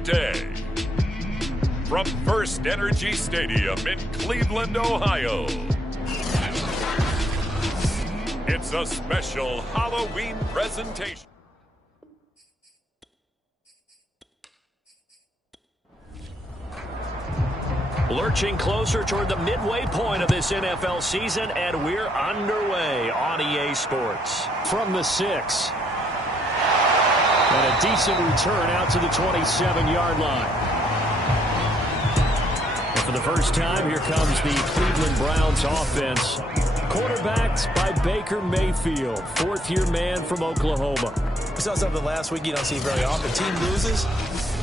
the day. From First Energy Stadium in Cleveland, Ohio, it's a special Halloween presentation. Lurching closer toward the midway point of this NFL season, and we're underway on EA Sports. From the 6. And a decent return out to the 27-yard line. And for the first time, here comes the Cleveland Browns offense. Quarterbacked by Baker Mayfield, fourth-year man from Oklahoma. We saw something last week you don't see very often. Team loses,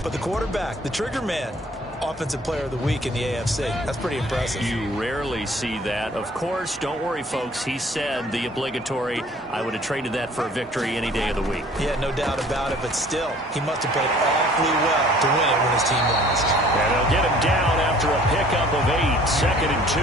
but the quarterback, the trigger man, Offensive Player of the Week in the AFC. That's pretty impressive. You rarely see that. Of course, don't worry, folks. He said the obligatory, I would have traded that for a victory any day of the week. Yeah, no doubt about it, but still, he must have played awfully well to win it when his team lost. And they'll get him down after a pickup of 8, 2nd and 2.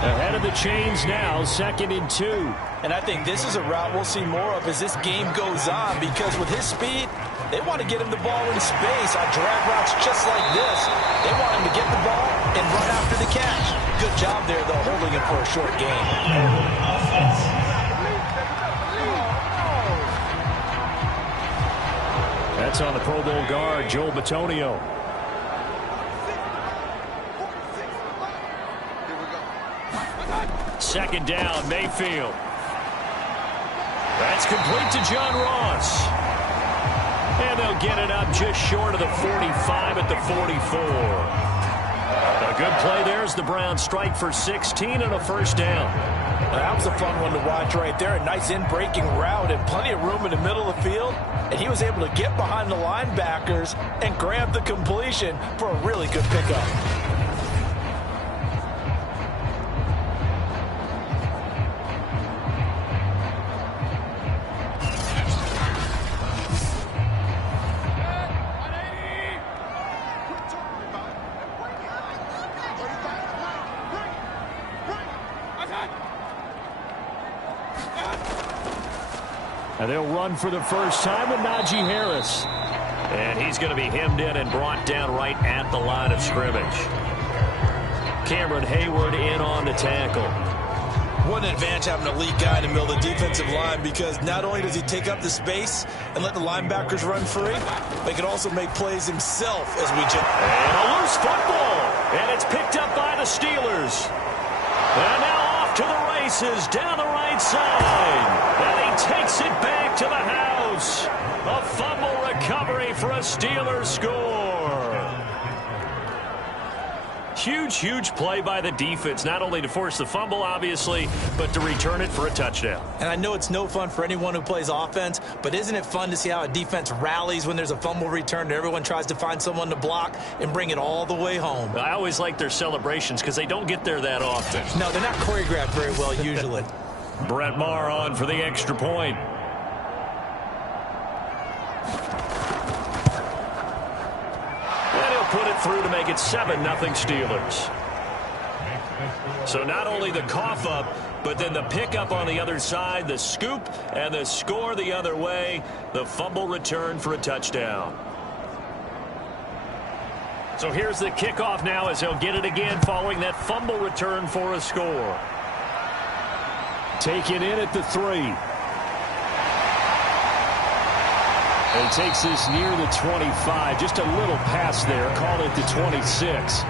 Ahead of the chains now, 2nd and 2. And I think this is a route we'll see more of as this game goes on, because with his speed, they want to get him the ball in space on drag routes just like this. They want him to get the ball and run after the catch. Good job there, though, holding him for a short gain. That's on the Pro Bowl guard, Joel Bitonio. Second down, Mayfield. That's complete to John Ross. And they'll get it up just short of the 45 at the 44. A good play there as the Browns strike for 16 and a first down. That was a fun one to watch right there. A nice in-breaking route and plenty of room in the middle of the field. And he was able to get behind the linebackers and grab the completion for a really good pickup. And they'll run for the first time with Najee Harris. And he's going to be hemmed in and brought down right at the line of scrimmage. Cameron Hayward in on the tackle. What an advantage having a lead guy in the middle of the defensive line, because not only does he take up the space and let the linebackers run free, but he can also make plays himself as we just... And a loose football. And it's picked up by the Steelers. And now off to the races down the right side. And he takes it back to the house. A fumble recovery for a Steelers score. Huge, huge play by the defense, not only to force the fumble, obviously, but to return it for a touchdown. And I know it's no fun for anyone who plays offense, but isn't it fun to see how a defense rallies when there's a fumble return and everyone tries to find someone to block and bring it all the way home? I always like their celebrations because they don't get there that often. No, they're not choreographed very well usually. Brett Maher on for the extra point. And he'll put it through to make it 7-0 Steelers. So not only the cough up, but then the pickup on the other side, the scoop, and the score the other way. The fumble return for a touchdown. So here's the kickoff now as he'll get it again following that fumble return for a score. Taken in at the 3. And he takes this near the 25. Just a little pass there. Call it the 26.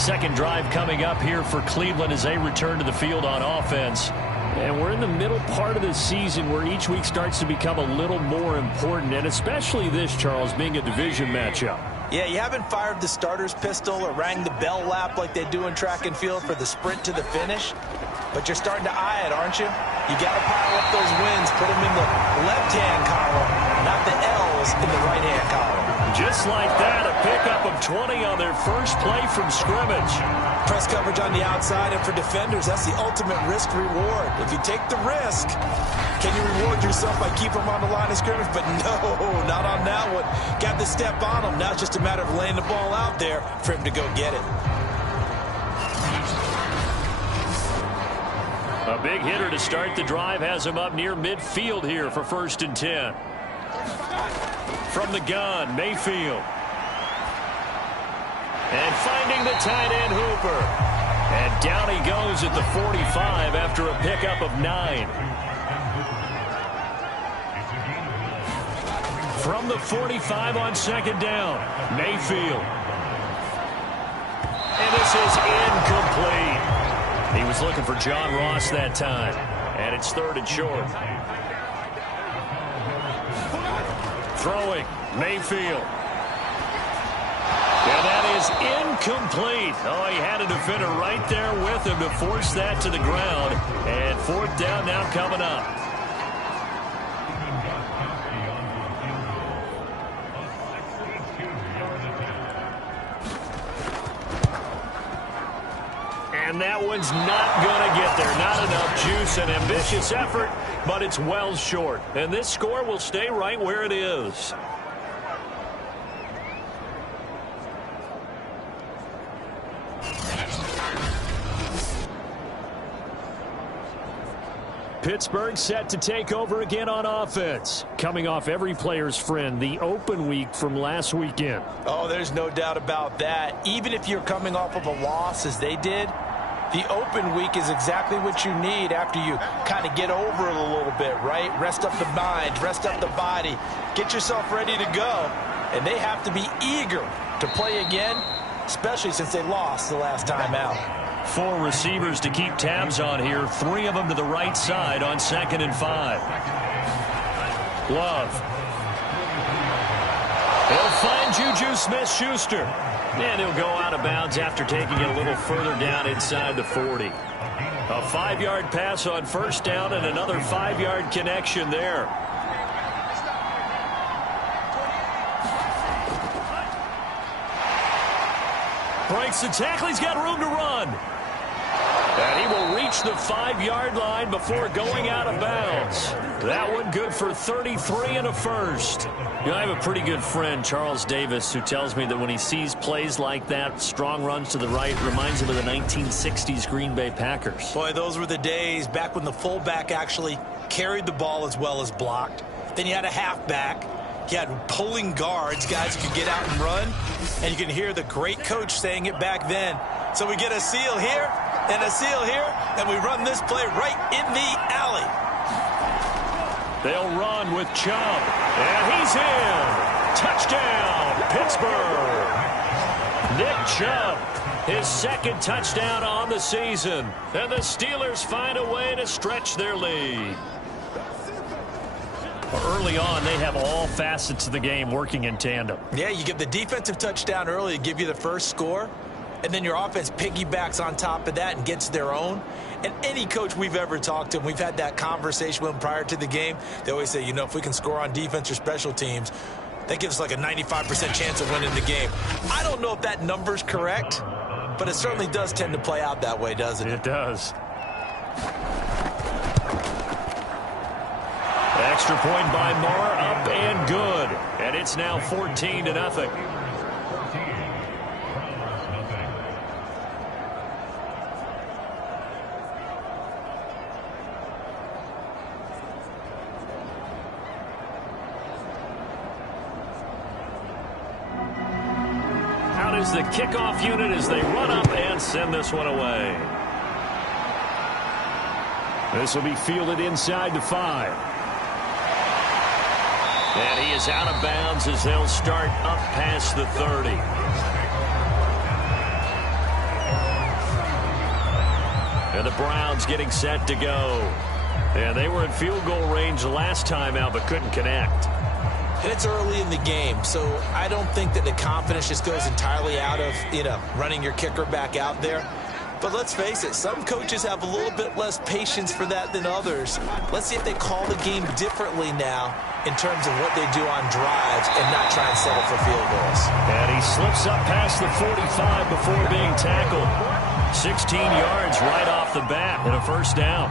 Second drive coming up here for Cleveland as they return to the field on offense. And we're in the middle part of the season where each week starts to become a little more important. And especially this, Charles, being a division matchup. Yeah, you haven't fired the starter's pistol or rang the bell lap like they do in track and field for the sprint to the finish. But you're starting to eye it, aren't you? You got to pile up those wins, put them in the left-hand column, not the L's in the right-hand column. Just like that, a pickup of 20 on their first play from scrimmage. Press coverage on the outside, and for defenders, that's the ultimate risk-reward. If you take the risk, can you reward yourself by keeping them on the line of scrimmage? But no, not on that one. Got the step on him. Now it's just a matter of laying the ball out there for him to go get it. A big hitter to start the drive has him up near midfield here for 1st and 10. From the gun, Mayfield. And finding the tight end, Hooper. And down he goes at the 45 after a pickup of 9. From the 45 on 2nd down, Mayfield. And this is incomplete. He was looking for John Ross that time. And it's 3rd and short. Throwing, Mayfield. And that is incomplete. Oh, he had a defender right there with him to force that to the ground. And 4th down now coming up. And that one's not going to get there. Not enough juice. An ambitious effort, but it's well short. And this score will stay right where it is. Pittsburgh set to take over again on offense. Coming off every player's friend, the open week from last weekend. Oh, there's no doubt about that. Even if you're coming off of a loss as they did, the open week is exactly what you need after you kind of get over it a little bit, right? Rest up the mind, rest up the body, get yourself ready to go. And they have to be eager to play again, especially since they lost the last time out. 4 receivers to keep tabs on here. 3 of them to the right side on 2nd and 5. Love. He'll find Juju Smith-Schuster. And he'll go out of bounds after taking it a little further down inside the 40. A 5-yard pass on 1st down and another 5-yard connection there. Breaks the tackle. He's got room to run. And he will reach the 5-yard line before going out of bounds. That one good for 33 and a first. You know, I have a pretty good friend, Charles Davis, who tells me that when he sees plays like that, strong runs to the right, reminds him of the 1960s Green Bay Packers. Boy, those were the days back when the fullback actually carried the ball as well as blocked. Then you had a halfback. You had pulling guards, guys who could get out and run. And you can hear the great coach saying it back then. So we get a seal here and a seal here, and we run this play right in the alley. They'll run with Chubb. And he's in. Touchdown, Pittsburgh. Nick Chubb, his 2nd touchdown on the season. And the Steelers find a way to stretch their lead. Early on, they have all facets of the game working in tandem. Yeah, you get the defensive touchdown early to give you the first score, and then your offense piggybacks on top of that and gets their own. And any coach we've ever talked to, and we've had that conversation with them prior to the game, they always say, you know, if we can score on defense or special teams, that gives us like a 95% chance of winning the game. I don't know if that number's correct, but it certainly does tend to play out that way, doesn't it? It does. Extra point by Marr, up and good. And it's now 14-0. Out is the kickoff unit as they run up and send this one away. This will be fielded inside the 5. And he is out of bounds as they'll start up past the 30. And the Browns getting set to go. And they were in field goal range the last time out but couldn't connect. And it's early in the game, so I don't think that the confidence just goes entirely out of, you know, running your kicker back out there. But let's face it, some coaches have a little bit less patience for that than others. Let's see if they call the game differently now in terms of what they do on drives and not try and settle for field goals. And he slips up past the 45 before being tackled. 16 yards right off the bat and a 1st down.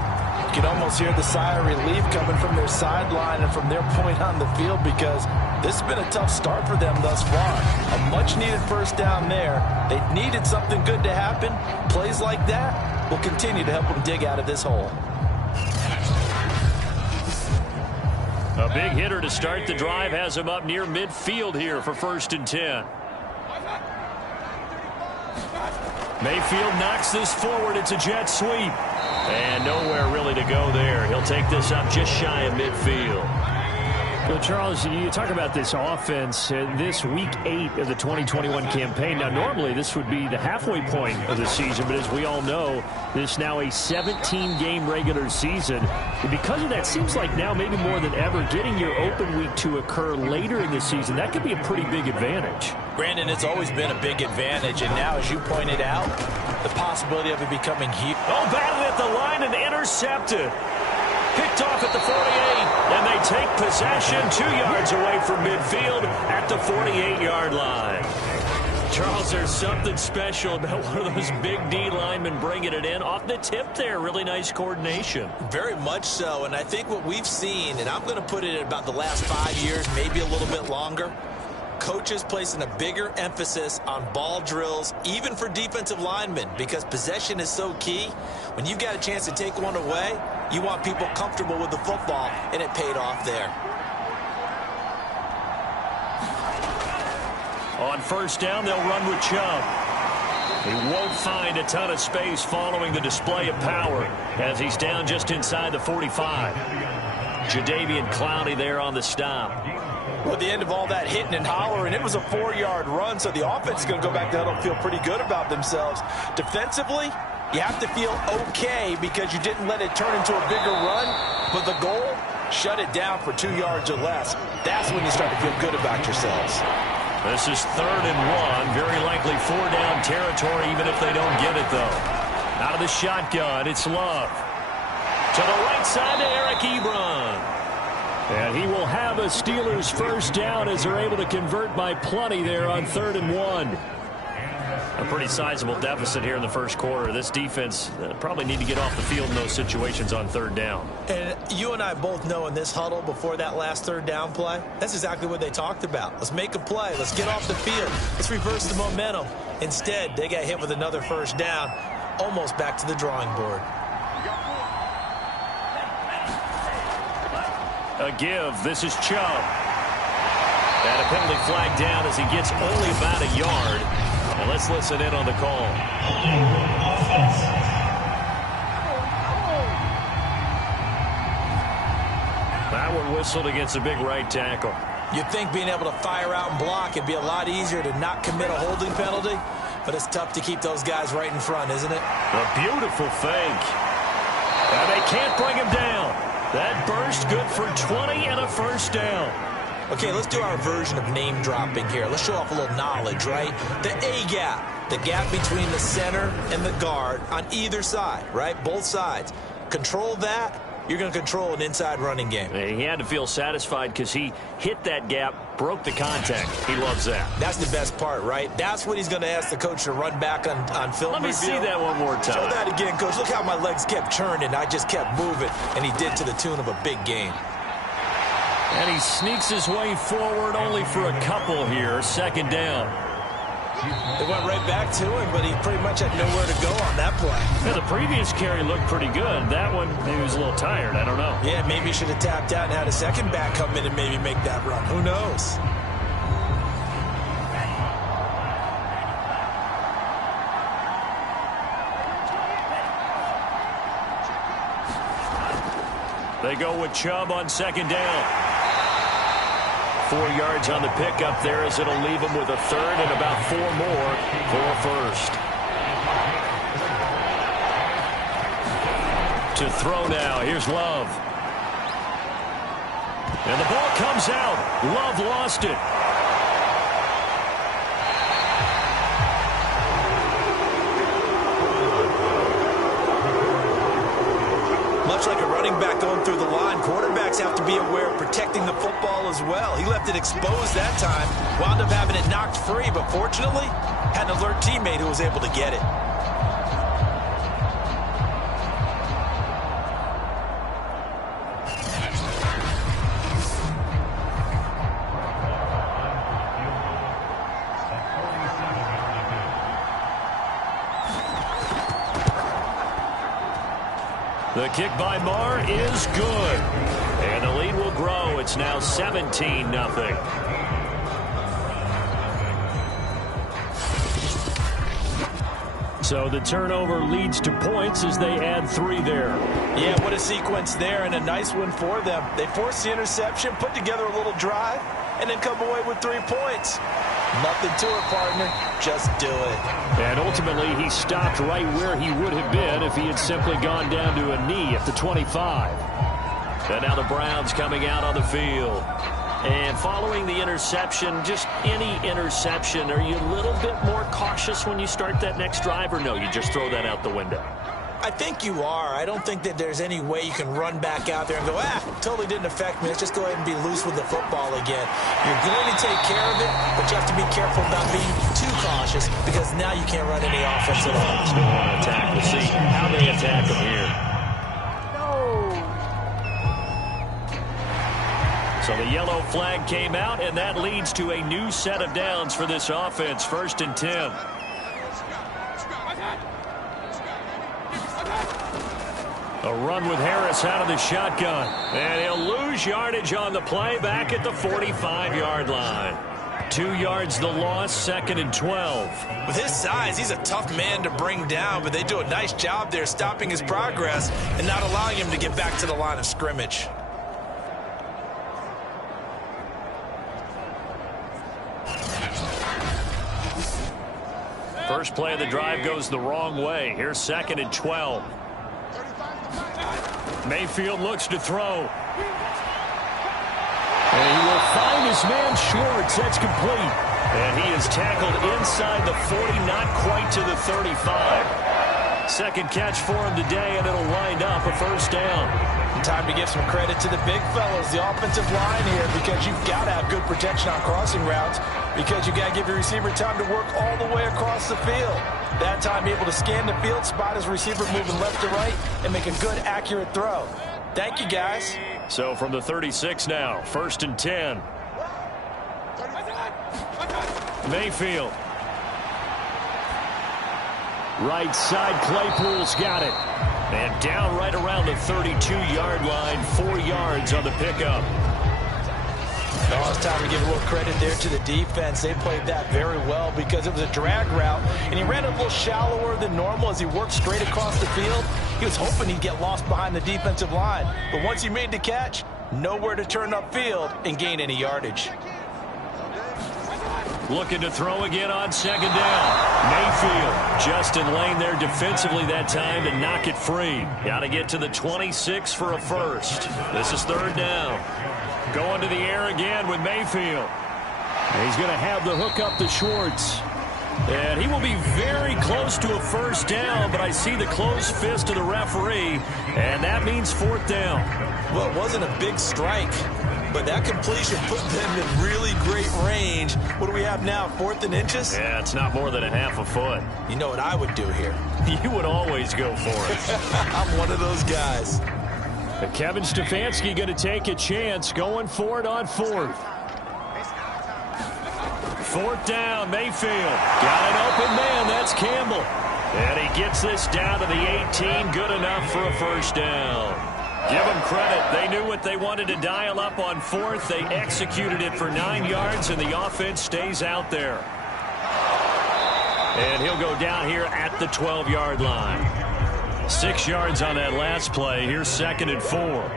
can almost hear the sigh of relief coming from their sideline and from their point on the field, because this has been a tough start for them thus far. A much-needed first down there. They needed something good to happen. Plays like that will continue to help them dig out of this hole. A big hitter to start the drive has him up near midfield here for 1st and 10. Mayfield knocks this forward. It's a jet sweep. And nowhere really to go there. He'll take this up just shy of midfield. Well, Charles, you talk about this offense, this week 8 of the 2021 campaign. Now, normally this would be the halfway point of the season, but as we all know, this is now a 17-game regular season. And because of that, seems like now maybe more than ever, getting your open week to occur later in the season, that could be a pretty big advantage. Brandon, it's always been a big advantage, and now, as you pointed out, the possibility of it becoming huge. Oh, batted at the line and intercepted. Picked off at the 48, and they take possession 2 yards away from midfield at the 48-yard line. Charles, there's something special about one of those big D linemen bringing it in off the tip there. Really nice coordination. Very much so, and I think what we've seen, and I'm going to put it at about the last 5 years, maybe a little bit longer, coaches placing a bigger emphasis on ball drills, even for defensive linemen, because possession is so key. When you've got a chance to take one away, you want people comfortable with the football, and it paid off there. On 1st down, they'll run with Chubb. He won't find a ton of space following the display of power as he's down just inside the 45. Jadeveon Clowney there on the stop. Well, at the end of all that hitting and hollering, it was a 4-yard run, so the offense is going to go back to huddle and feel pretty good about themselves. Defensively, you have to feel okay because you didn't let it turn into a bigger run, but the goal, shut it down for 2 yards or less. That's when you start to feel good about yourselves. This is 3rd and 1, very likely 4-down territory, even if they don't get it, though. Out of the shotgun, it's Love. To the right side to Eric Ebron. And he will have a Steelers 1st down as they're able to convert by plenty there on 3rd and 1. A pretty sizable deficit here in the 1st quarter. This defense probably need to get off the field in those situations on 3rd down. And you and I both know in this huddle before that last 3rd down play, that's exactly what they talked about. Let's make a play. Let's get off the field. Let's reverse the momentum. Instead, they got hit with another 1st down, almost back to the drawing board. A give. This is Chubb. And a penalty flag down as he gets only about a yard. And let's listen in on the call. That one whistled against a big right tackle. You'd think being able to fire out and block it'd be a lot easier to not commit a holding penalty, but it's tough to keep those guys right in front, isn't it? A beautiful fake. And they can't bring him down. That burst good for 20 and a 1st down. Okay, let's do our version of name dropping here. Let's show off a little knowledge, right? The A-gap, the gap between the center and the guard on either side, right? Both sides. Control that, you're going to control an inside running game. He had to feel satisfied because he hit that gap, broke the contact. He loves that. That's the best part, right? That's what he's going to ask the coach to run back on film Let me review. see that one more time. Show that again, coach. Look how my legs kept churning. I just kept moving, and he did to the tune of a big gain. And he sneaks his way forward only for a couple here. 2nd down. They went right back to him, but he pretty much had nowhere to go on that play. Yeah, the previous carry looked pretty good. That one, maybe he was a little tired. I don't know. Yeah, maybe he should have tapped out and had a second back come in and maybe make that run. Who knows? They go with Chubb on 2nd down. 4 yards on the pickup there as it'll leave him with a 3rd and about 4 more for a 1st. To throw now. Here's Love. And the ball comes out. Love lost it. Much like a running back going through the line, quarterbacks have to be aware of protecting the football as well. He left it exposed that time, wound up having it knocked free, but fortunately, had an alert teammate who was able to get it. The kick by Marr is good. And the lead will grow. It's now 17-0. So the turnover leads to points as they add 3 there. Yeah, what a sequence there, and a nice one for them. They force the interception, put together a little drive, and then come away with 3 points. Nothing to it, partner. Just do it. And ultimately, he stopped right where he would have been if he had simply gone down to a knee at the 25. And now the Browns coming out on the field. And following the interception, just any interception, are you a little bit more cautious when you start that next drive, or no, you just throw that out the window? I think you are. I don't think that there's any way you can run back out there and go, totally didn't affect me. Let's just go ahead and be loose with the football again. You're going to take care of it, but you have to be careful about being too cautious because now you can't run any offense at all. Still want to attack. We'll see how they attack them here. So the yellow flag came out, and that leads to a new set of downs for this offense. 1st and 10. A run with Harris out of the shotgun. And he'll lose yardage on the play back at the 45-yard line. 2 yards the loss, 2nd and 12. With his size, he's a tough man to bring down, but they do a nice job there stopping his progress and not allowing him to get back to the line of scrimmage. First play of the drive goes the wrong way. Here's 2nd and 12. Mayfield looks to throw. And he will find his man Schwartz. That's complete. And he is tackled inside the 40, not quite to the 35. Second catch for him today, and it'll wind up a 1st down. Time to give some credit to the big fellas, the offensive line here, because you've got to have good protection on crossing routes, because you've got to give your receiver time to work all the way across the field. That time, be able to scan the field, spot his receiver moving left to right, and make a good, accurate throw. Thank you, guys. So from the 36 now, 1st and 10. Mayfield. Right side, Claypool's got it. And down right around the 32-yard line, 4 yards on the pickup. Oh, it's time to give a little credit there to the defense. They played that very well because it was a drag route, and he ran a little shallower than normal as he worked straight across the field. He was hoping he'd get lost behind the defensive line, but once he made the catch, nowhere to turn upfield and gain any yardage. Looking to throw again on 2nd down. Mayfield just in lane there defensively that time to knock it free. Got to get to the 26 for a 1st. This is 3rd down. Going to the air again with Mayfield. And he's going to have the hook up to Schwartz. And he will be very close to a 1st down, but I see the closed fist of the referee, and that means 4th down. Well, it wasn't a big strike, but that completion put them in really great range. What do we have now, 4th and inches? Yeah, it's not more than a half a foot. You know what I would do here? You would always go for it. I'm one of those guys. And Kevin Stefanski going to take a chance, going for it on 4th. 4th down, Mayfield. Got an open man, that's Campbell. And he gets this down to the 18, good enough for a 1st down. Give them credit. They knew what they wanted to dial up on 4th. They executed it for 9 yards, and the offense stays out there. And he'll go down here at the 12-yard line. 6 yards on that last play. Here's 2nd and 4.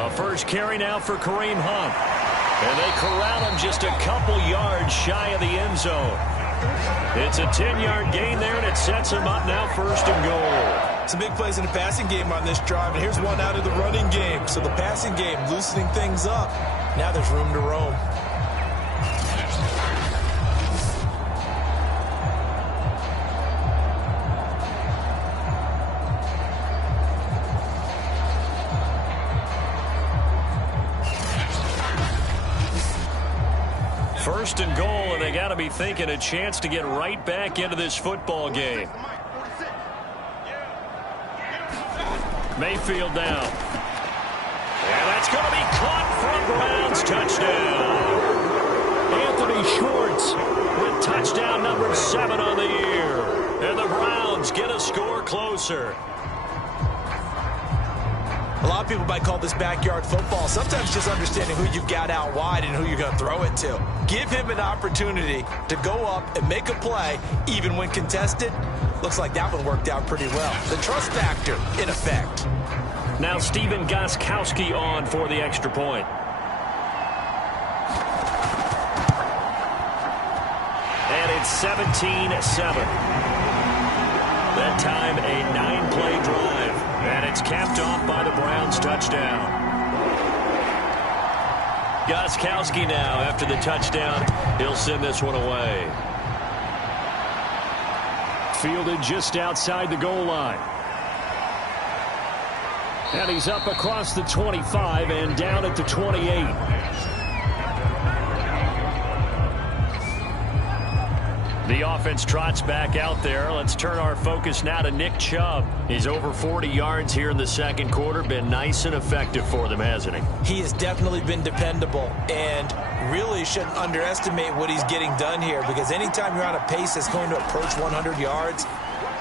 A first carry now for Kareem Hunt. And they corral him just a couple yards shy of the end zone. It's a 10-yard gain there, and it sets him up now 1st and goal. Some big plays in the passing game on this drive, and here's one out of the running game. So the passing game loosening things up. Now there's room to roam. First and goal, and they got to be thinking a chance to get right back into this football game. Mayfield down. And that's going to be caught for a Browns touchdown. Anthony Schwartz with touchdown number 7 on the year. And the Browns get a score closer. A lot of people might call this backyard football. Sometimes just understanding who you've got out wide and who you're going to throw it to. Give him an opportunity to go up and make a play, even when contested. Looks like that one worked out pretty well. The trust factor, in effect. Now Stephen Gostkowski on for the extra point. And it's 17-7. That time a 9-play drive. And it's capped off by the Browns touchdown. Gostkowski now, after the touchdown, he'll send this one away. Fielded just outside the goal line. And he's up across the 25 and down at the 28. The offense trots back out there. Let's turn our focus now to Nick Chubb. He's over 40 yards here in the second quarter. Been nice and effective for them, hasn't he? He has definitely been dependable, and really shouldn't underestimate what he's getting done here, because anytime you're on a pace that's going to approach 100 yards,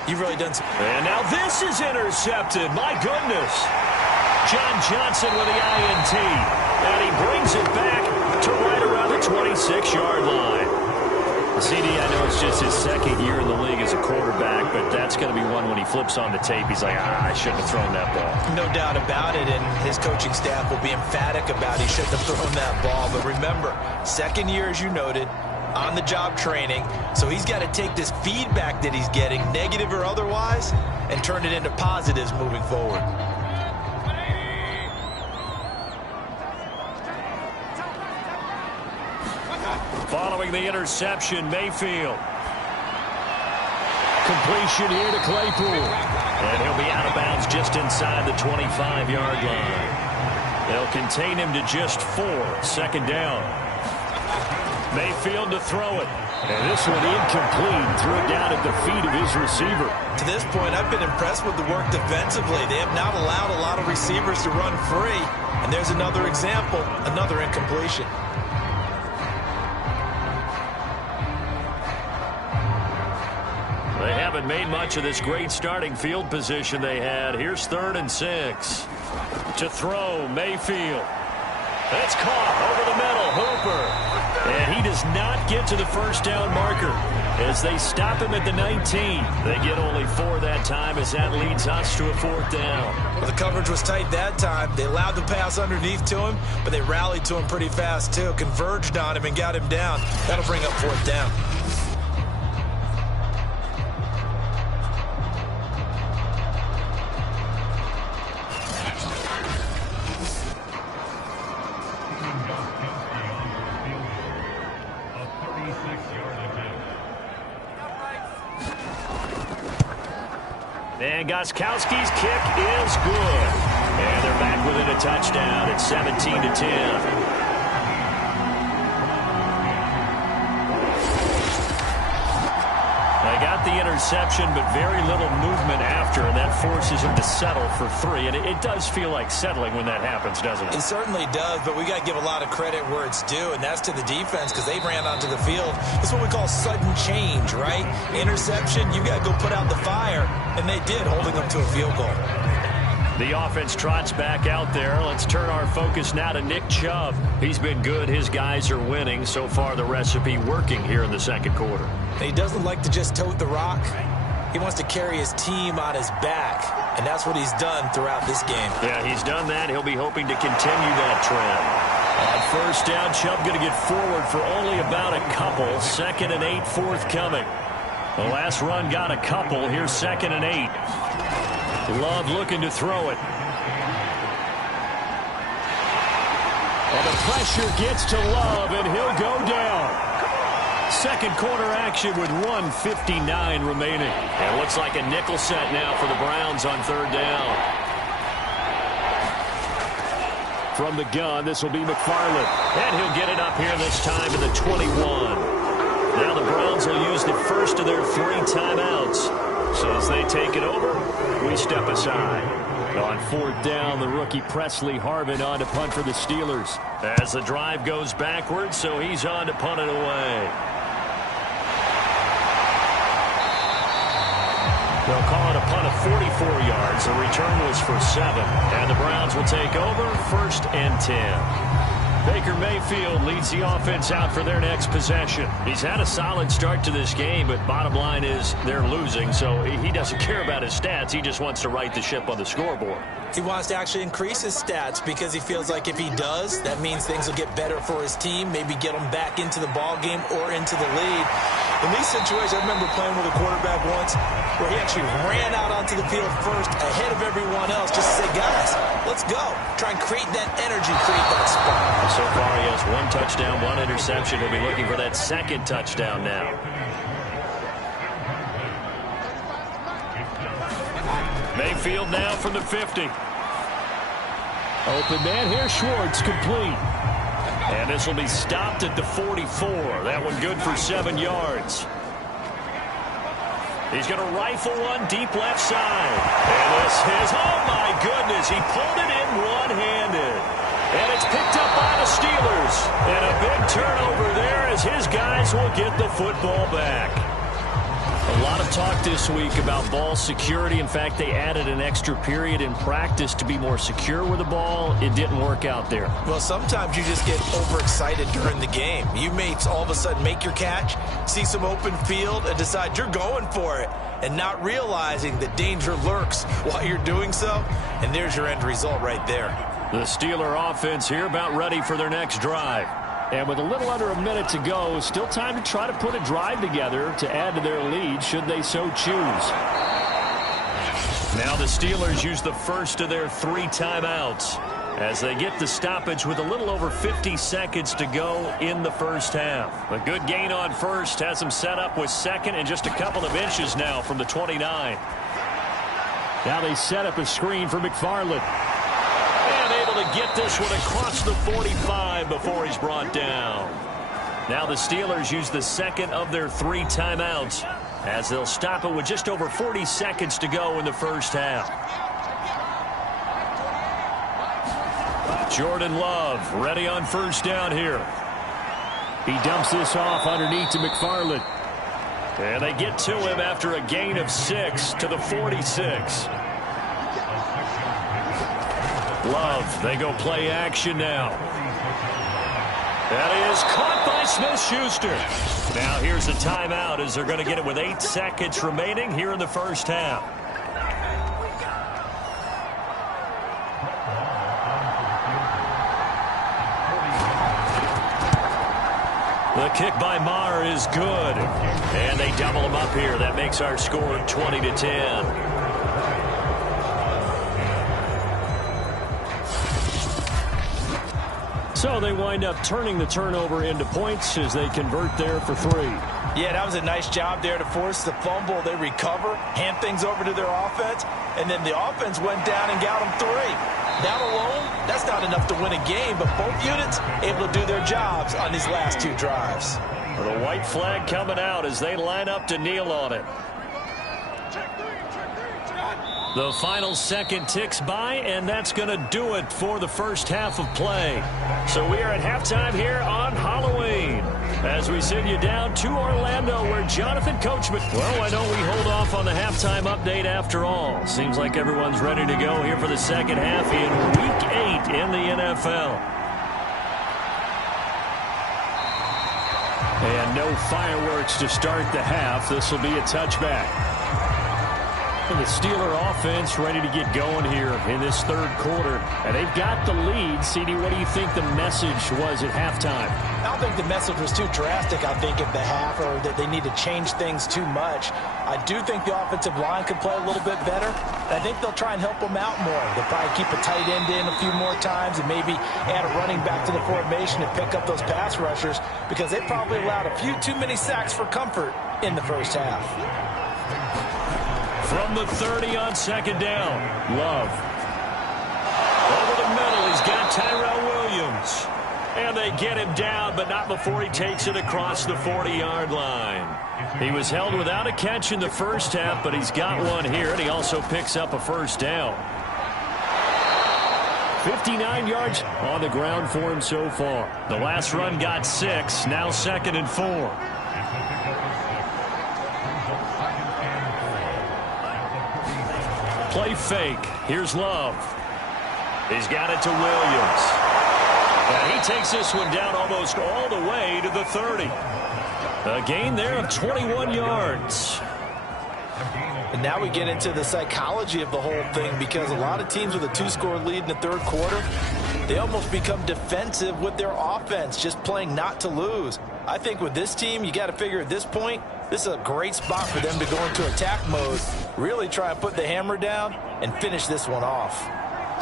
you've really done some. And now this is intercepted. My goodness. John Johnson with the INT. And he brings it back to right around the 26-yard line. CD, I know it's just his second year in the league as a quarterback, but that's going to be one when he flips on the tape. He's like, I shouldn't have thrown that ball. No doubt about it, and his coaching staff will be emphatic about he shouldn't have thrown that ball. But remember, second year, as you noted, on-the-job training, so he's got to take this feedback that he's getting, negative or otherwise, and turn it into positives moving forward. Following the interception, Mayfield. Completion here to Claypool. And he'll be out of bounds just inside the 25-yard line. They'll contain him to just 4. Second down. Mayfield to throw it. And this one incomplete. Threw it down at the feet of his receiver. To this point, I've been impressed with the work defensively. They have not allowed a lot of receivers to run free. And there's another example, another incompletion. They haven't made much of this great starting field position they had. Here's 3rd and 6. To throw, Mayfield. It's caught over the middle, Hooper. And he does not get to the first down marker as they stop him at the 19. They get only 4 that time as that leads us to a 4th down. Well, the coverage was tight that time. They allowed the pass underneath to him, but they rallied to him pretty fast, too. Converged on him and got him down. That'll bring up 4th down. And Gostkowski's kick is good. And they're back within a touchdown at 17-10. They got the interception, but very little movement after, and that forces him to settle for 3. And it does feel like settling when that happens, doesn't it? It certainly does, but we got to give a lot of credit where it's due, and that's to the defense, because they ran onto the field. It's what we call sudden change, right? Interception, you got to go put out the fire, and they did, holding them to a field goal. The offense trots back out there. Let's turn our focus now to Nick Chubb. He's been good. His guys are winning. So far, the recipe working here in the second quarter. He doesn't like to just tote the rock. He wants to carry his team on his back, and that's what he's done throughout this game. Yeah, he's done that. He'll be hoping to continue that trend. On first down, Chubb going to get forward for only about a couple. 2nd and 8 forthcoming. The last run got a couple. Here's 2nd and 8. Love looking to throw it. And the pressure gets to Love, and he'll go down. Second quarter action with 1:59 remaining. It looks like a nickel set now for the Browns on 3rd down. From the gun, this will be McFarland. And he'll get it up here this time to the 21. Now the Browns will use the first of their 3 timeouts. So as they take it over, we step aside. On 4th down, the rookie Presley Harvin on to punt for the Steelers. As the drive goes backwards, so he's on to punt it away. They'll call it a punt of 44 yards. The return was for 7. And the Browns will take over 1st and 10. Baker Mayfield leads the offense out for their next possession. He's had a solid start to this game, but bottom line is they're losing, so he doesn't care about his stats. He just wants to right the ship on the scoreboard. He wants to actually increase his stats because he feels like if he does, that means things will get better for his team, maybe get them back into the ball game or into the lead. In these situations, I remember playing with a quarterback once where he actually ran out onto the field first ahead of everyone else just to say, guys, let's go. Try and create that energy, create that spark. So far, he has 1 touchdown, 1 interception. He'll be looking for that 2nd touchdown now. Mayfield now from the 50. Open man here, Schwartz, complete. And this will be stopped at the 44. That one good for 7 yards. He's going to rifle one deep left side. And this is, oh my goodness, he pulled it in one-handed. And it's picked up by the Steelers. And a big turnover there as his guys will get the football back. A lot of talk this week about ball security. In fact, they added an extra period in practice to be more secure with the ball. It didn't work out there. Well, sometimes you just get overexcited during the game. You may all of a sudden make your catch, see some open field, and decide you're going for it, and not realizing that danger lurks while you're doing so. And there's your end result right there. The Steeler offense here about ready for their next drive. And with a little under a minute to go, still time to try to put a drive together to add to their lead should they so choose. Now the Steelers use the first of their 3 timeouts as they get the stoppage with a little over 50 seconds to go in the first half. A good gain on first has them set up with 2nd and just a couple of inches now from the 29. Now they set up a screen for McFarland. To get this one across the 45 before he's brought down. Now the Steelers use the 2nd of their 3 timeouts as they'll stop it with just over 40 seconds to go in the first half. Jordan Love ready on first down here. He dumps this off underneath to McFarland. And they get to him after a gain of 6 to the 46. Love, they go play action now. That is caught by Smith-Schuster. Now here's a timeout as they're going to get it with 8 seconds remaining here in the first half. The kick by Maher is good. And they double him up here. That makes our score 20-10. So they wind up turning the turnover into points as they convert there for 3. Yeah, that was a nice job there to force the fumble. They recover, hand things over to their offense, and then the offense went down and got them 3. Down alone, that's not enough to win a game, but both units able to do their jobs on these last 2 drives. Well, the white flag coming out as they line up to kneel on it. The final second ticks by, and that's going to do it for the first half of play. So we are at halftime here on Halloween as we send you down to Orlando where Jonathan Coachman. Well, why don't we hold off on the halftime update after all? Seems like everyone's ready to go here for the second half in Week 8 in the NFL. And no fireworks to start the half. This will be a touchback. And the Steeler offense ready to get going here in this 3rd quarter. And they've got the lead. CD, what do you think the message was at halftime? I don't think the message was too drastic, I think, at the half, or that they need to change things too much. I do think the offensive line could play a little bit better. And I think they'll try and help them out more. They'll probably keep a tight end in a few more times and maybe add a running back to the formation and pick up those pass rushers because they probably allowed a few too many sacks for comfort in the first half. From the 30 on 2nd down. Love. Over the middle, he's got Tyrell Williams. And they get him down, but not before he takes it across the 40-yard line. He was held without a catch in the first half, but he's got one here, and he also picks up a first down. 59 yards on the ground for him so far. The last run got 6, now 2nd and 4. play fake. Here's Love. He's got it to Williams. And he takes this one down almost all the way to the 30. A gain there of 21 yards. And now we get into the psychology of the whole thing, because a lot of teams with a 2-score lead in the third quarter, they almost become defensive with their offense, just playing not to lose. I think with this team, you got to figure at this point, this is a great spot for them to go into attack mode, really try and put the hammer down and finish this one off.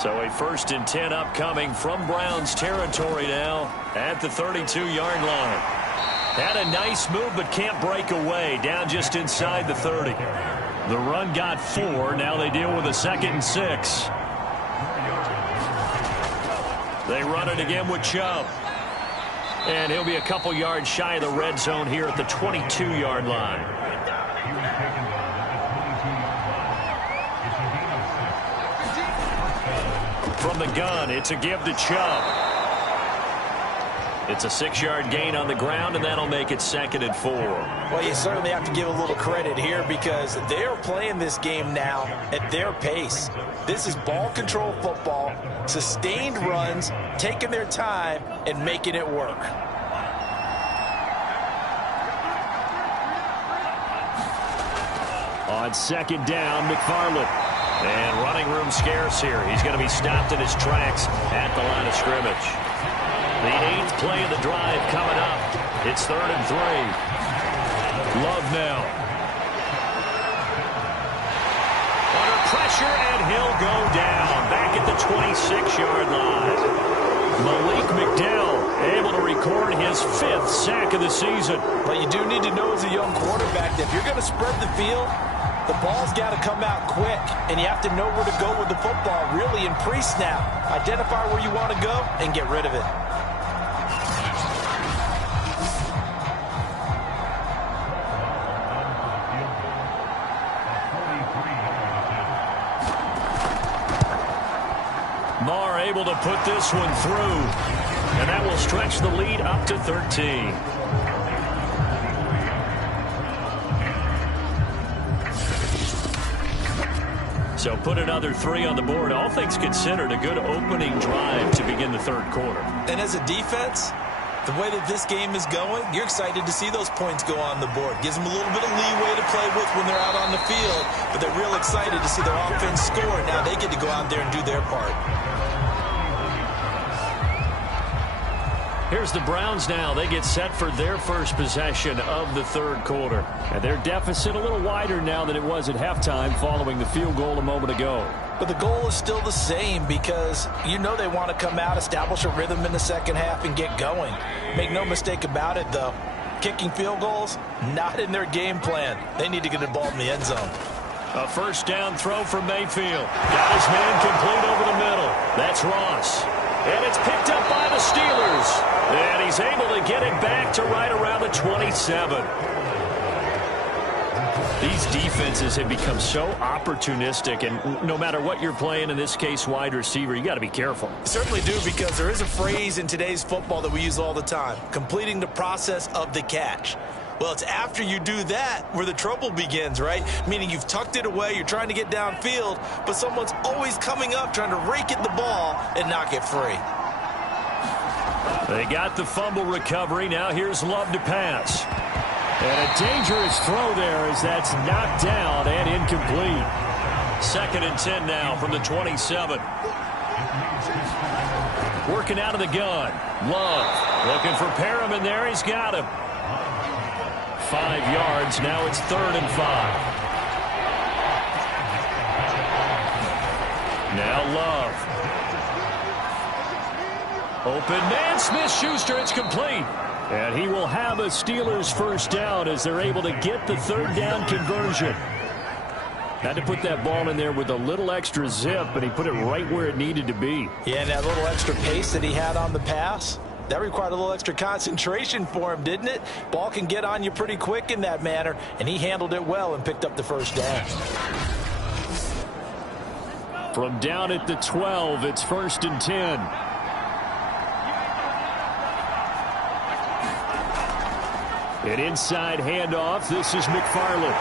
So a 1st and 10 upcoming from Browns territory now at the 32-yard line. Had a nice move but can't break away, down just inside the 30. The run got 4. Now they deal with a 2nd and 6. They run it again with Chubb. And he'll be a couple yards shy of the red zone here at the 22-yard line. From the gun, it's a give to Chubb. It's a 6-yard gain on the ground, and that'll make it 2nd and 4. Well, you certainly have to give a little credit here, because they're playing this game now at their pace. This is ball control football, sustained runs, taking their time, and making it work. On 2nd down, McFarland. And running room scarce here. He's going to be stopped in his tracks at the line of scrimmage. The 8th play of the drive coming up. It's 3rd and 3. Love now. Under pressure, and he'll go down. Back at the 26-yard line. Malik McDowell able to record his 5th sack of the season. But you do need to know as a young quarterback that if you're going to spread the field, the ball's got to come out quick, and you have to know where to go with the football, really, in pre-snap. Identify where you want to go and get rid of it. Marr able to put this one through, and that will stretch the lead up to 13. So put another 3 on the board. All things considered, a good opening drive to begin the third quarter. And as a defense, the way that this game is going, you're excited to see those points go on the board. Gives them a little bit of leeway to play with when they're out on the field, but they're real excited to see their offense score. Now they get to go out there and do their part. Here's the Browns now. They get set for their first possession of the third quarter. And their deficit a little wider now than it was at halftime following the field goal a moment ago. But the goal is still the same, because you know they want to come out, establish a rhythm in the second half, and get going. Make no mistake about it, though. Kicking field goals, not in their game plan. They need to get the ball in the end zone. A first down throw from Mayfield. Got his man complete over the middle. That's Ross. And it's picked up by the Steelers. And he's able to get it back to right around the 27. These defenses have become so opportunistic, and no matter what you're playing, in this case wide receiver, you got to be careful. Certainly do, because there is a phrase in today's football that we use all the time: completing the process of the catch. Well, it's after you do that where the trouble begins, right? Meaning you've tucked it away, you're trying to get downfield, but someone's always coming up trying to rake at the ball and knock it free. They got the fumble recovery. Now here's Love to pass. And a dangerous throw there as that's knocked down and incomplete. 2nd and 10 now from the 27. Working out of the gun. Love looking for Perriman there. He's got him. 5 yards. Now it's 3rd and 5. Now Love. Open man, Smith-Schuster. It's complete. And he will have a Steelers first down as they're able to get the 3rd down conversion. Had to put that ball in there with a little extra zip, but he put it right where it needed to be. Yeah, and that little extra pace that he had on the pass, that required a little extra concentration for him, didn't it? Ball can get on you pretty quick in that manner, and he handled it well and picked up the first down. From down at the 12, it's 1st and 10. An inside handoff. This is McFarland.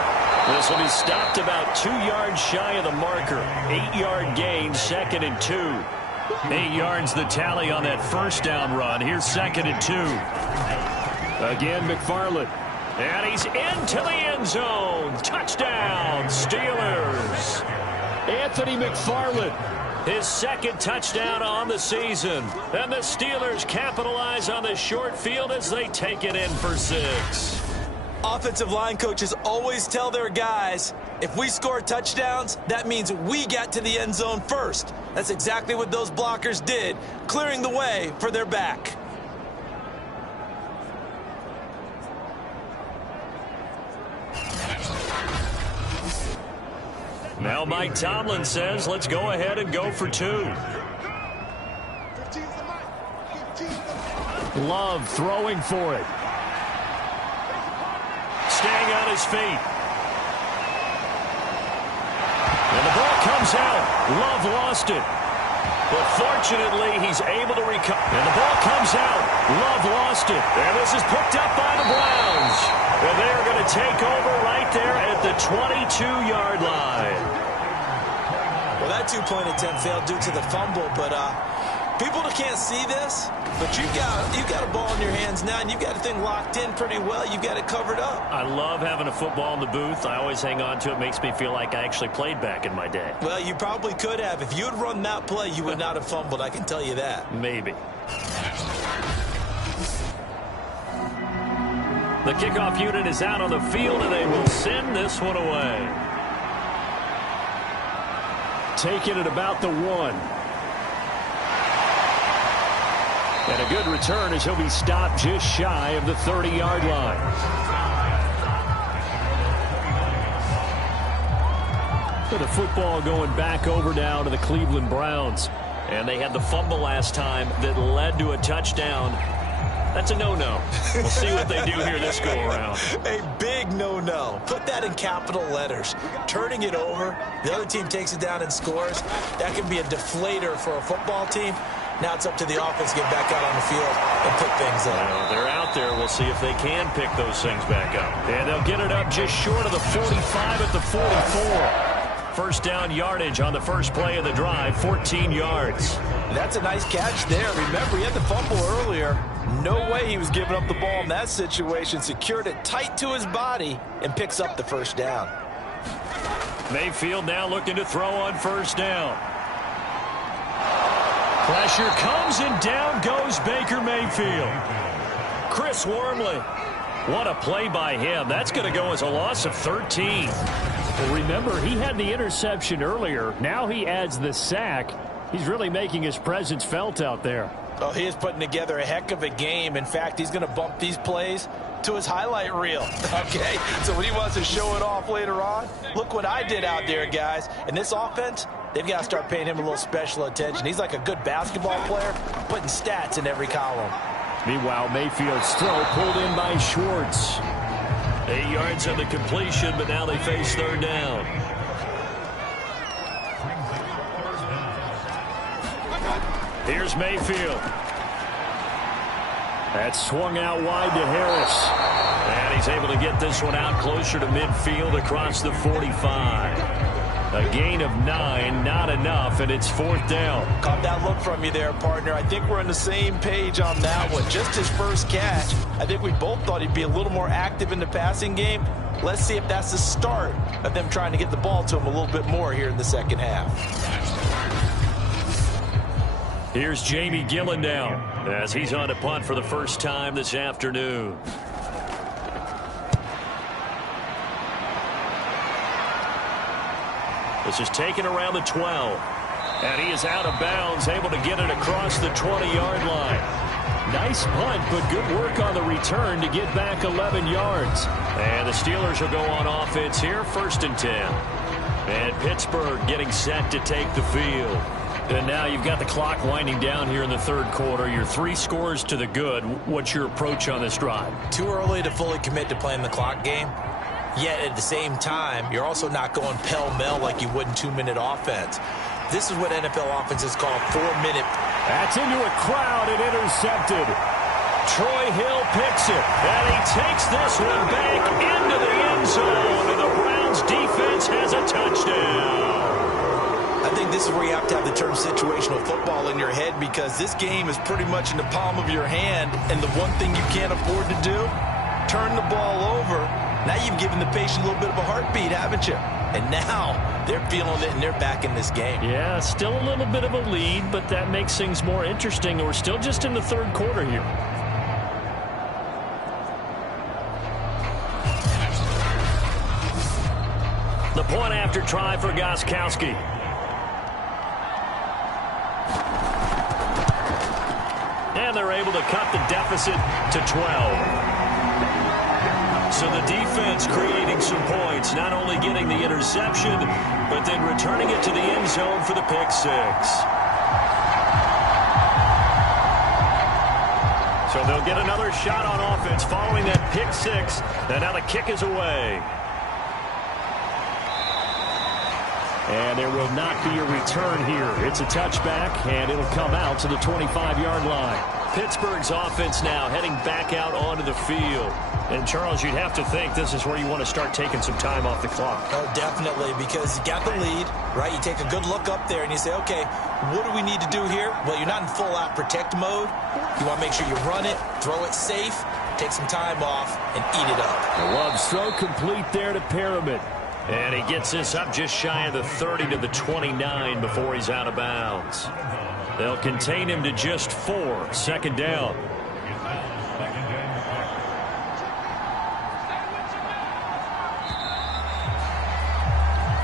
This will be stopped about 2 yards shy of the marker. 8-yard gain, 2nd and 2. 8 yards the tally on that first down run. Here's 2nd and 2. Again, McFarland. And he's into the end zone. Touchdown, Steelers. Anthony McFarland. His 2nd touchdown on the season. And the Steelers capitalize on the short field as they take it in for 6. Offensive line coaches always tell their guys, if we score touchdowns, that means we got to the end zone first. That's exactly what those blockers did, clearing the way for their back. Now Mike Tomlin says, let's go ahead and go for 2. Love throwing for it. Staying on his feet. And the ball comes out. Love lost it. But fortunately, he's able to recover. And the ball comes out. Love lost it. And this is picked up by the Browns. And they're going to take over right there at the 22-yard line. Well, that two-point attempt failed due to the fumble, but people can't see this, but you've got a ball in your hands now, and you've got the thing locked in pretty well. You've got it covered up. I love having a football in the booth. I always hang on to it. Makes me feel like I actually played back in my day. Well, you probably could have. If you had run that play, you would not have fumbled. I can tell you that. Maybe. The kickoff unit is out on the field, and they will send this one away. Taking it about the 1. And a good return as he'll be stopped just shy of the 30-yard line. So the football going back over now to the Cleveland Browns. And they had the fumble last time that led to a touchdown. That's a no-no. We'll see what they do here this go-around. A big no-no. Put that in capital letters. Turning it over, the other team takes it down and scores. That can be a deflator for a football team. Now it's up to the offense to get back out on the field and pick things up. Well, they're out there. We'll see if they can pick those things back up. And they'll get it up just short of the 45 at the 44. First down yardage on the first play of the drive, 14 yards. That's a nice catch there. Remember, he had the fumble earlier. No way he was giving up the ball in that situation. Secured it tight to his body and picks up the first down. Mayfield now looking to throw on first down. Pressure comes and down goes Baker Mayfield. Chris Wormley. What a play by him. That's going to go as a loss of 13. Well, remember, he had the interception earlier. Now he adds the sack. He's really making his presence felt out there. Oh, he is putting together a heck of a game. In fact, he's going to bump these plays to his highlight reel. Okay, so when he wants to show it off later on, look what I did out there, guys. And this offense, they've got to start paying him a little special attention. He's like a good basketball player, putting stats in every column. Meanwhile, Mayfield's throw pulled in by Schwartz. 8 yards on the completion, but now they face third down. Here's Mayfield. That's swung out wide to Harris. And he's able to get this one out closer to midfield across the 45. A gain of 9, not enough, and it's fourth down. Caught that look from you there, partner. I think we're on the same page on that one. Just his first catch. I think we both thought he'd be a little more active in the passing game. Let's see if that's the start of them trying to get the ball to him a little bit more here in the second half. Here's Jamie Gillen now as he's on a punt for the first time this afternoon. This is taken around the 12. And he is out of bounds, able to get it across the 20-yard line. Nice punt, but good work on the return to get back 11 yards. And the Steelers will go on offense here, 1st and 10. And Pittsburgh getting set to take the field. And now you've got the clock winding down here in the third quarter. You're 3 scores to the good. What's your approach on this drive? Too early to fully commit to playing the clock game. Yet at the same time, you're also not going pell-mell like you would in 2-minute offense. This is what NFL offenses call 4-minute. That's into a crowd and intercepted. Troy Hill picks it, and he takes this one back into the end zone, and the Browns Lewis has a touchdown. I think this is where you have to have the term situational football in your head, because this game is pretty much in the palm of your hand, and the one thing you can't afford to do, turn the ball over. Now you've given the patient a little bit of a heartbeat, haven't you? And now they're feeling it, and they're back in this game. Yeah, still a little bit of a lead, but that makes things more interesting. We're still just in the third quarter here. The point after try for Gostkowski. And they're able to cut the deficit to 12. So the defense creating some points, not only getting the interception, but then returning it to the end zone for the pick six. So they'll get another shot on offense following that pick six, and now the kick is away. And there will not be a return here. It's a touchback, and it'll come out to the 25-yard line. Pittsburgh's offense now heading back out onto the field. And, Charles, you'd have to think this is where you want to start taking some time off the clock. Oh, definitely, because you got the lead, right? You take a good look up there and you say, okay, what do we need to do here? Well, you're not in full-out protect mode. You want to make sure you run it, throw it safe, take some time off, and eat it up. Love's throw complete there to Perriman. And he gets this up just shy of the 30 to the 29 before he's out of bounds. They'll contain him to just 4. Second down.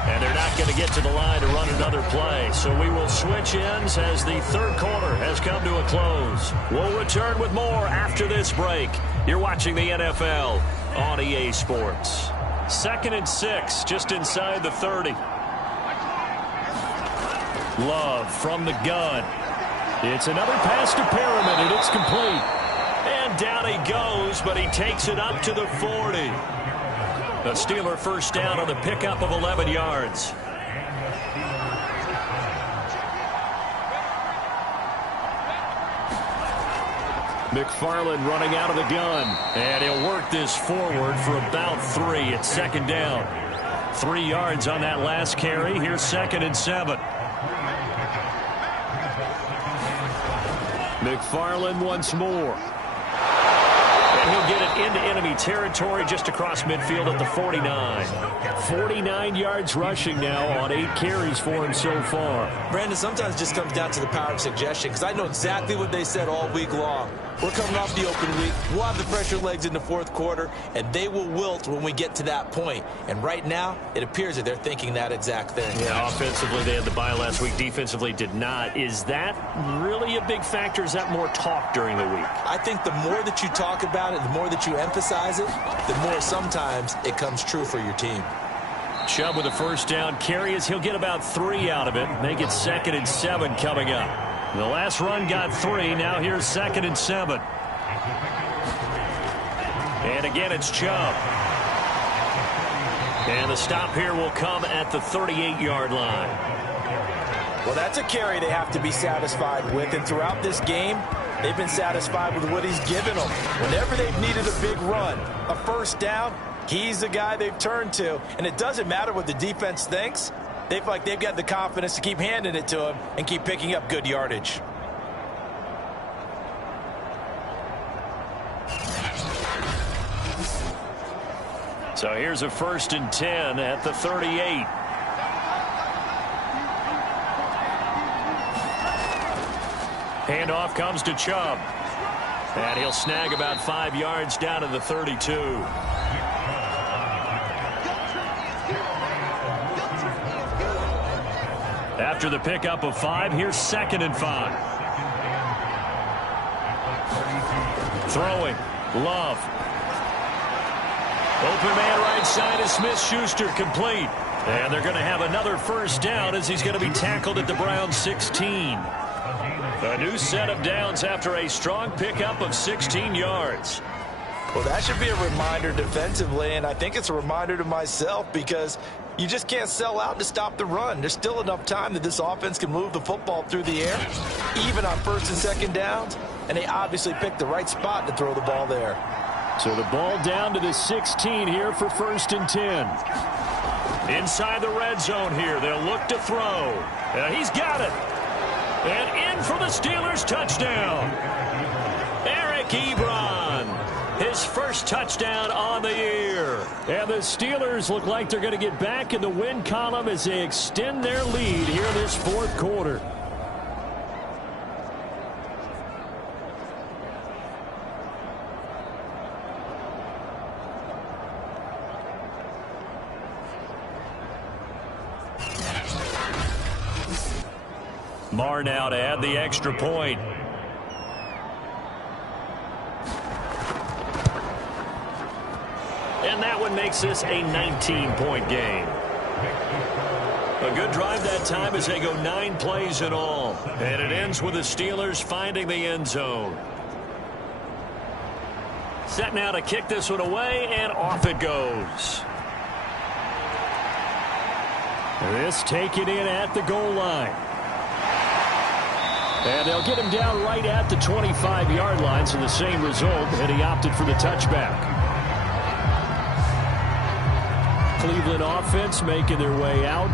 And they're not going to get to the line to run another play. So we will switch ends as the third quarter has come to a close. We'll return with more after this break. You're watching the NFL on EA Sports. 2nd and 6, just inside the 30. Love from the gun. It's another pass to Perriman, and it's complete. And down he goes, but he takes it up to the 40. A Steeler first down on the pickup of 11 yards. McFarland running out of the gun. And he'll work this forward for about 3 at second down. 3 yards on that last carry. Here's 2nd and 7. McFarland once more. And he'll get it into enemy territory just across midfield at the 49. 49 yards rushing now on 8 carries for him so far. Brandon, sometimes it just comes down to the power of suggestion, because I know exactly what they said all week long. We're coming off the open week. We'll have the pressure legs in the fourth quarter, and they will wilt when we get to that point. And right now, it appears that they're thinking that exact thing. Yeah, offensively, they had the bye last week. Defensively, did not. Is that really a big factor? Is that more talk during the week? I think the more that you talk about it, the more that you emphasize it, the more sometimes it comes true for your team. Chubb with a first down carry as he'll get about 3 out of it. Make it 2nd and 7 coming up. The last run got 3. Now here's 2nd and 7. And again, it's Chubb. And the stop here will come at the 38-yard line. Well, that's a carry they have to be satisfied with. And throughout this game, they've been satisfied with what he's given them. Whenever they've needed a big run, a first down, he's the guy they've turned to. And it doesn't matter what the defense thinks. They feel like they've got the confidence to keep handing it to him and keep picking up good yardage. So here's a 1st and 10 at the 38. Handoff comes to Chubb. And he'll snag about 5 yards down to the 32. After the pickup of 5, here's 2nd and 5. Throwing. Love. Open man right side is Smith-Schuster, complete. And they're going to have another first down as he's going to be tackled at the Browns 16. A new set of downs after a strong pickup of 16 yards. Well, that should be a reminder defensively, and I think it's a reminder to myself, because you just can't sell out to stop the run. There's still enough time that this offense can move the football through the air, even on 1st and 2nd downs, and they obviously picked the right spot to throw the ball there. So the ball down to the 16 here for 1st and 10. Inside the red zone here. They'll look to throw. He's got it. And in for the Steelers touchdown. Eric Ebron, his first touchdown on the year. And the Steelers look like they're going to get back in the win column as they extend their lead here in this fourth quarter. Marr now to add the extra point. And that one makes this a 19-point game. A good drive that time as they go 9 plays in all. And it ends with the Steelers finding the end zone. Set now to kick this one away, and off it goes. This taken in at the goal line. And they'll get him down right at the 25-yard line, so the same result, and he opted for the touchback. Cleveland offense making their way out.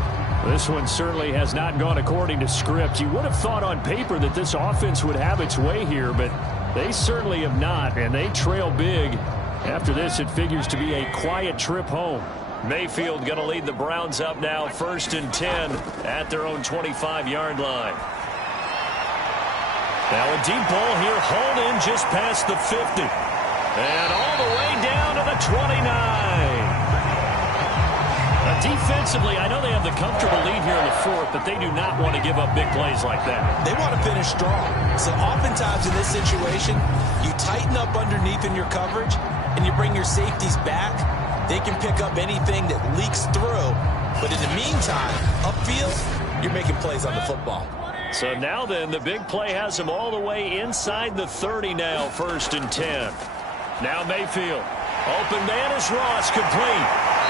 This one certainly has not gone according to script. You would have thought on paper that this offense would have its way here, but they certainly have not, and they trail big. After this, it figures to be a quiet trip home. Mayfield going to lead the Browns up now, 1st and 10 at their own 25-yard line. Now a deep ball here, hauled in just past the 50. And all the way down to the 29. Defensively, I know they have the comfortable lead here in the fourth, but they do not want to give up big plays like that. They want to finish strong. So oftentimes in this situation, you tighten up underneath in your coverage, and you bring your safeties back. They can pick up anything that leaks through. But in the meantime, upfield, you're making plays on the football. So now then, the big play has him all the way inside the 30 now, 1st and 10. Now Mayfield. Open man is Ross, complete.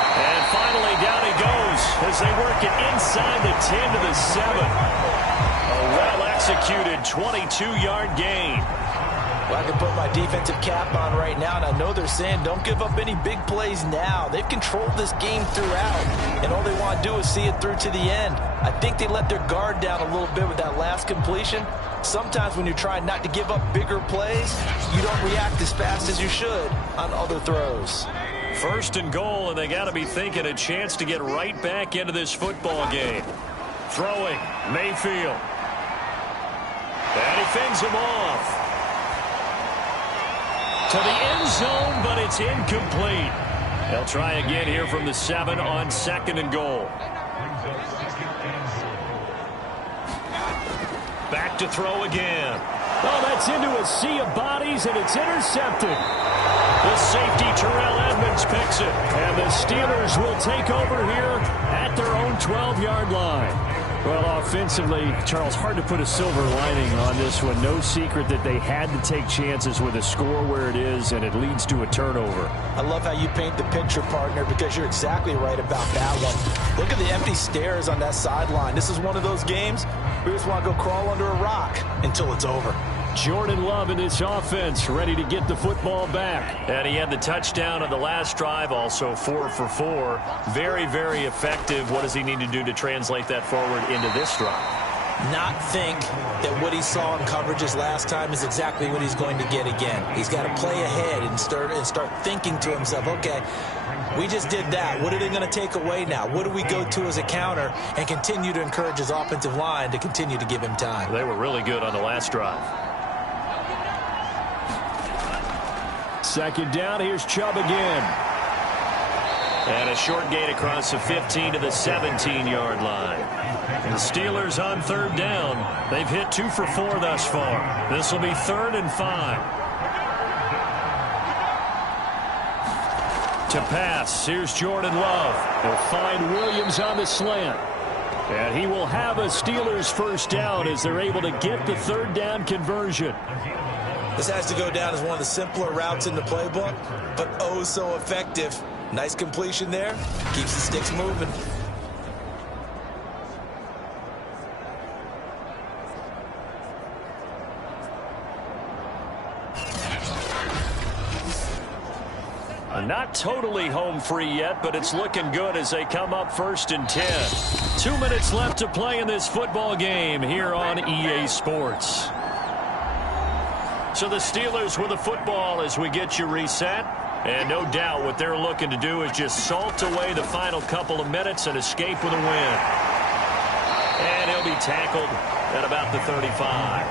And finally down he goes as they work it inside the 10 to the 7. A well-executed 22-yard gain. Well, I can put my defensive cap on right now, and I know they're saying don't give up any big plays now. They've controlled this game throughout, and all they want to do is see it through to the end. I think they let their guard down a little bit with that last completion. Sometimes when you're trying not to give up bigger plays, you don't react as fast as you should on other throws. 1st and goal, and they got to be thinking a chance to get right back into this football game. Throwing, Mayfield. And he fends him off. To the end zone, but it's incomplete. They'll try again here from the 7 on 2nd and goal. Back to throw again. Oh, that's into a sea of bodies, and it's intercepted. The safety, Terrell Edmunds, picks it. And the Steelers will take over here at their own 12-yard line. Well, offensively, Charles, hard to put a silver lining on this one. No secret that they had to take chances with a score where it is, and it leads to a turnover. I love how you paint the picture, partner, because you're exactly right about that one. Look at the empty stairs on that sideline. This is one of those games we just want to go crawl under a rock until it's over. Jordan Love in this offense, ready to get the football back. And he had the touchdown on the last drive, also 4 for 4. Very, very effective. What does he need to do to translate that forward into this drive? Not think that what he saw in coverages last time is exactly what he's going to get again. He's got to play ahead and start thinking to himself, okay, we just did that. What are they going to take away now? What do we go to as a counter? And continue to encourage his offensive line to continue to give him time. They were really good on the last drive. 2nd down, here's Chubb again. And a short gain across the 15 to the 17-yard line. The Steelers on 3rd down. They've hit 2 for 4 thus far. This will be 3rd and 5. To pass, here's Jordan Love. He'll find Williams on the slant. And he will have a Steelers first down as they're able to get the 3rd down conversion. This has to go down as one of the simpler routes in the playbook, but oh so effective. Nice completion there. Keeps the sticks moving. Not not totally home free yet, but it's looking good as they come up 1st and 10. 2 minutes left to play in this football game here on EA Sports. So the Steelers with the football as we get you reset. And no doubt what they're looking to do is just salt away the final couple of minutes and escape with a win. And he'll be tackled at about the 35.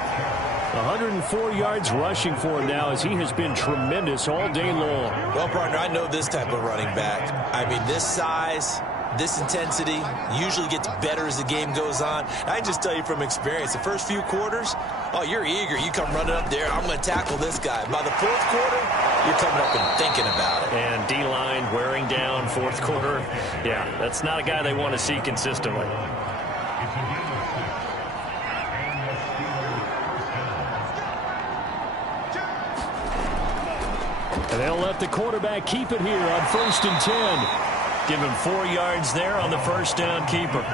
104 yards rushing for him now as he has been tremendous all day long. Well, partner, I know this type of running back. I mean, this size, this intensity usually gets better as the game goes on. I can just tell you from experience, the first few quarters, oh, you're eager. You come running up there, I'm going to tackle this guy. By the 4th quarter, you're coming up and thinking about it. And D-line wearing down 4th quarter. Yeah, that's not a guy they want to see consistently. And they'll let the quarterback keep it here on 1st and 10. Give him 4 yards there on the first down keeper.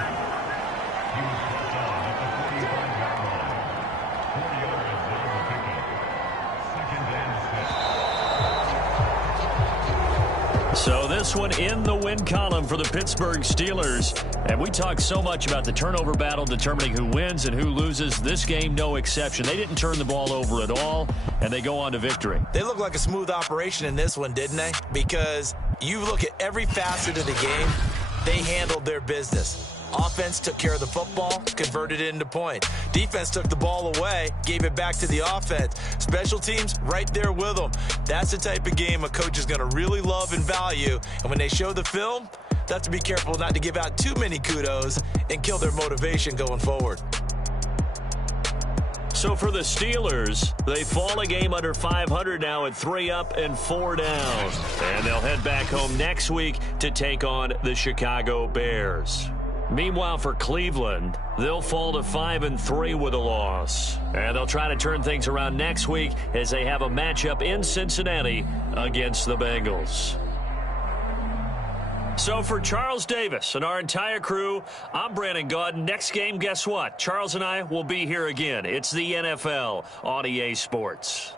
So this one in the win column for the Pittsburgh Steelers. And we talk so much about the turnover battle determining who wins and who loses. This game, no exception. They didn't turn the ball over at all, and they go on to victory. They look like a smooth operation in this one, didn't they? Because you look at every facet of the game, they handled their business. Offense took care of the football, converted it into points. Defense took the ball away, gave it back to the offense. Special teams, right there with them. That's the type of game a coach is going to really love and value. And when they show the film, they have to be careful not to give out too many kudos and kill their motivation going forward. So for the Steelers, they fall a game under 500 now at 3 up and 4 down. And they'll head back home next week to take on the Chicago Bears. Meanwhile, for Cleveland, they'll fall to 5-3 with a loss. And they'll try to turn things around next week as they have a matchup in Cincinnati against the Bengals. So for Charles Davis and our entire crew, I'm Brandon Gaudin. Next game, guess what? Charles and I will be here again. It's the NFL on EA Sports.